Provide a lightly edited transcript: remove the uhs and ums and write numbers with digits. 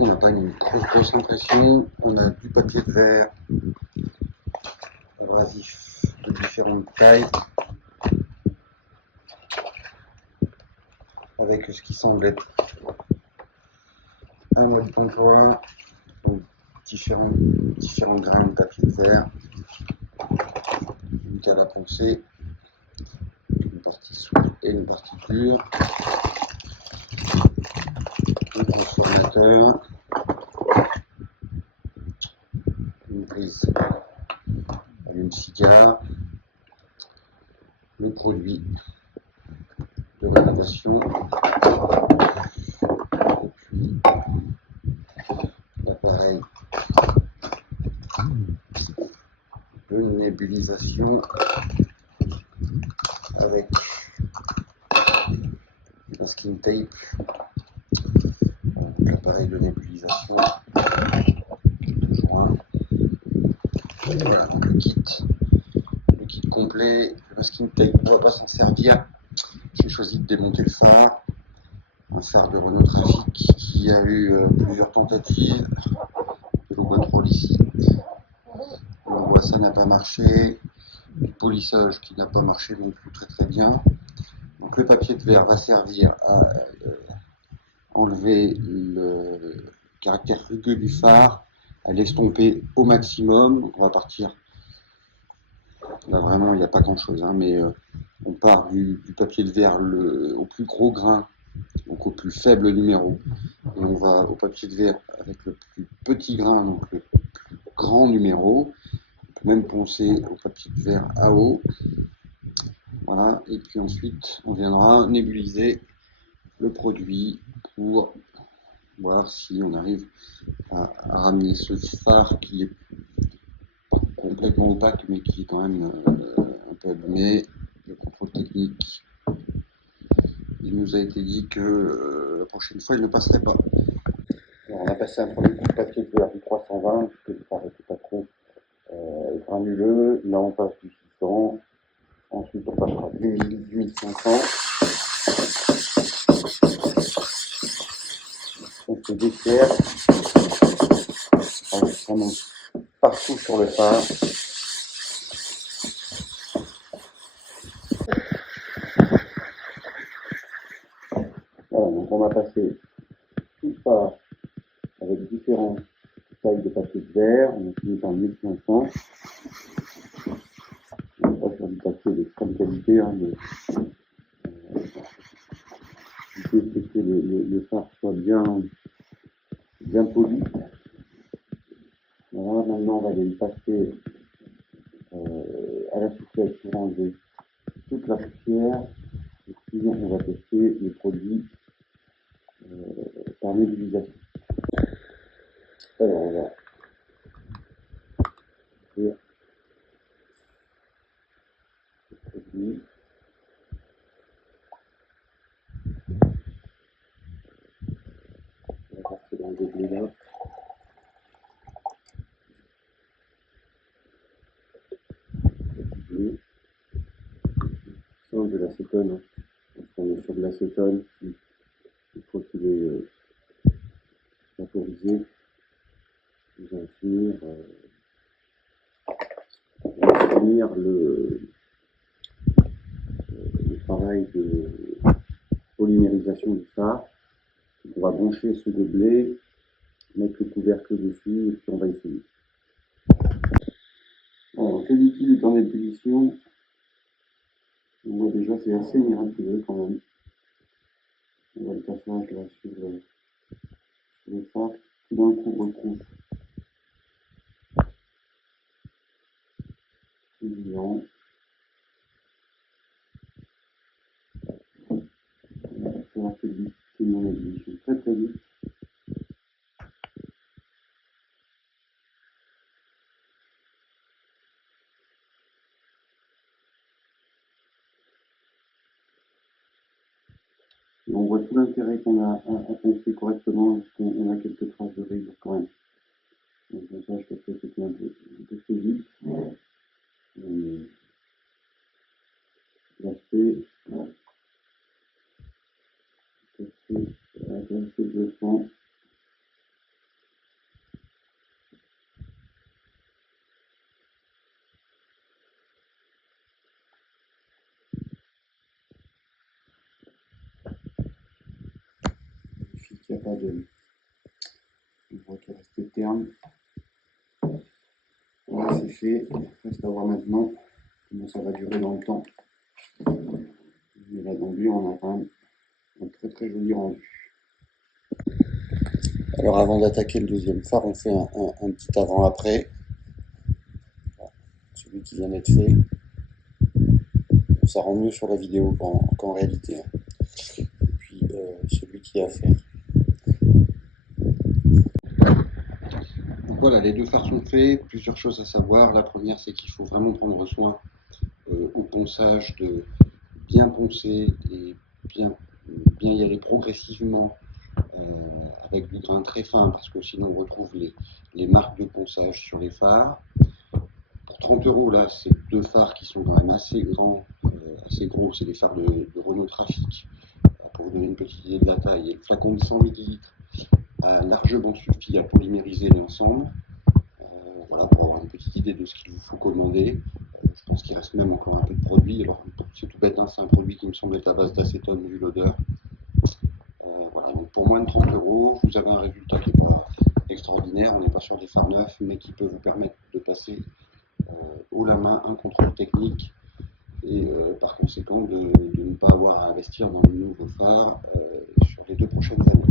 on n'a pas une grosse impression. On a du papier de verre abrasif de différentes tailles, avec ce qui semble être un mode d'emploi, donc différents grains de papier de verre, une cale à poncer, une partie souple et une partie dure, un transformateur, une prise allume-cigare, le produit de rénovation, et puis l'appareil de nébulisation avec masking tape, l'appareil de nébulisation, toujours un. Voilà, donc le kit complet, le masking tape, on ne va pas s'en servir. J'ai choisi de démonter le phare, un phare de Renault Trafic qui a eu plusieurs tentatives, de logo contrôle ici. On voit ça n'a pas marché, du polissage qui n'a pas marché non plus très bien. Donc le papier de verre va servir à enlever le caractère rugueux du phare, à l'estomper au maximum. Donc on va partir, là vraiment il n'y a pas grand chose, hein, mais on part du papier de verre au plus gros grain, donc au plus faible numéro, et on va au papier de verre avec le plus petit grain, donc le plus grand numéro. On peut même poncer au papier de verre à eau. Voilà, et puis ensuite on viendra nébuliser le produit pour voir si on arrive à ramener ce phare qui est pas complètement opaque mais qui est quand même un peu abîmé. Le contrôle technique, il nous a été dit que la prochaine fois il ne passerait pas. Alors on a passé un premier coup de papier de verre du 320 parce que le phare n'était pas trop granuleux. Là on passe du 600, ensuite on passera du 1000, du 1500. On se dessert vraiment partout sur le phare. Voilà, donc on a passé tout le phare avec différentes tailles de papier de verre. On a fini par 1500. On n'est pas sur du papier d'extrême qualité, hein, mais l'idée c'est que le phare soit bien poli. Voilà, maintenant on va aller le passer à la soufflette pour enlever toute la poussière. Et puis on va tester les produits par nébulisation. Alors on va faire le produit. On va passer dans le gobelet là. De l'acétone, hein. Parce qu'on est sur de l'acétone, une fois qu'il est vaporisé, nous allons finir le travail de polymérisation du phare. On va brancher ce gobelet, mettre le couvercle dessus et puis on va essayer. Alors, que le liquide est en ébullition, on voit déjà c'est assez miraculeux quand même. On voit le passage là sur le phare qui d'un coup retrouve le brillant. On va faire une ébullition très vite. Et on voit tout l'intérêt qu'on a à poncer correctement, parce qu'on a quelques traces de rayures quand même. Donc ça, je pense que c'était un peu physique. L'aspect, assez bluffant. qu'il n'y a pas de... On voit qu'il reste terne. Voilà, c'est fait. Il reste à voir maintenant comment ça va durer dans le temps. Mais là, dans lui, on a quand même un très très joli rendu. Alors avant d'attaquer le deuxième phare, on fait un petit avant-après. Celui qui vient d'être fait. Ça rend mieux sur la vidéo qu'en réalité. Et puis celui qui est à faire. Donc voilà, les deux phares sont faits. Plusieurs choses à savoir. La première, c'est qu'il faut vraiment prendre soin au ponçage de bien poncer et bien y aller progressivement avec du grain très fin parce que sinon on retrouve les marques de ponçage sur les phares. Pour 30 €, là, c'est deux phares qui sont quand même assez grands, assez gros. C'est des phares de Renault Trafic. Pour vous donner une petite idée de la taille, et le flacon de 100 ml a largement suffi à polymériser l'ensemble. Voilà, pour avoir une petite idée de ce qu'il vous faut commander. Je pense qu'il reste même encore un peu de produit. Alors, c'est tout bête, hein, c'est un produit qui me semble être à base d'acétone vu l'odeur. Voilà, donc pour moins de 30 €, vous avez un résultat qui n'est pas extraordinaire. On n'est pas sur des phares neufs, mais qui peut vous permettre de passer haut la main un contrôle technique et par conséquent de ne pas avoir à investir dans de nouveaux phares sur les 2 prochaines années.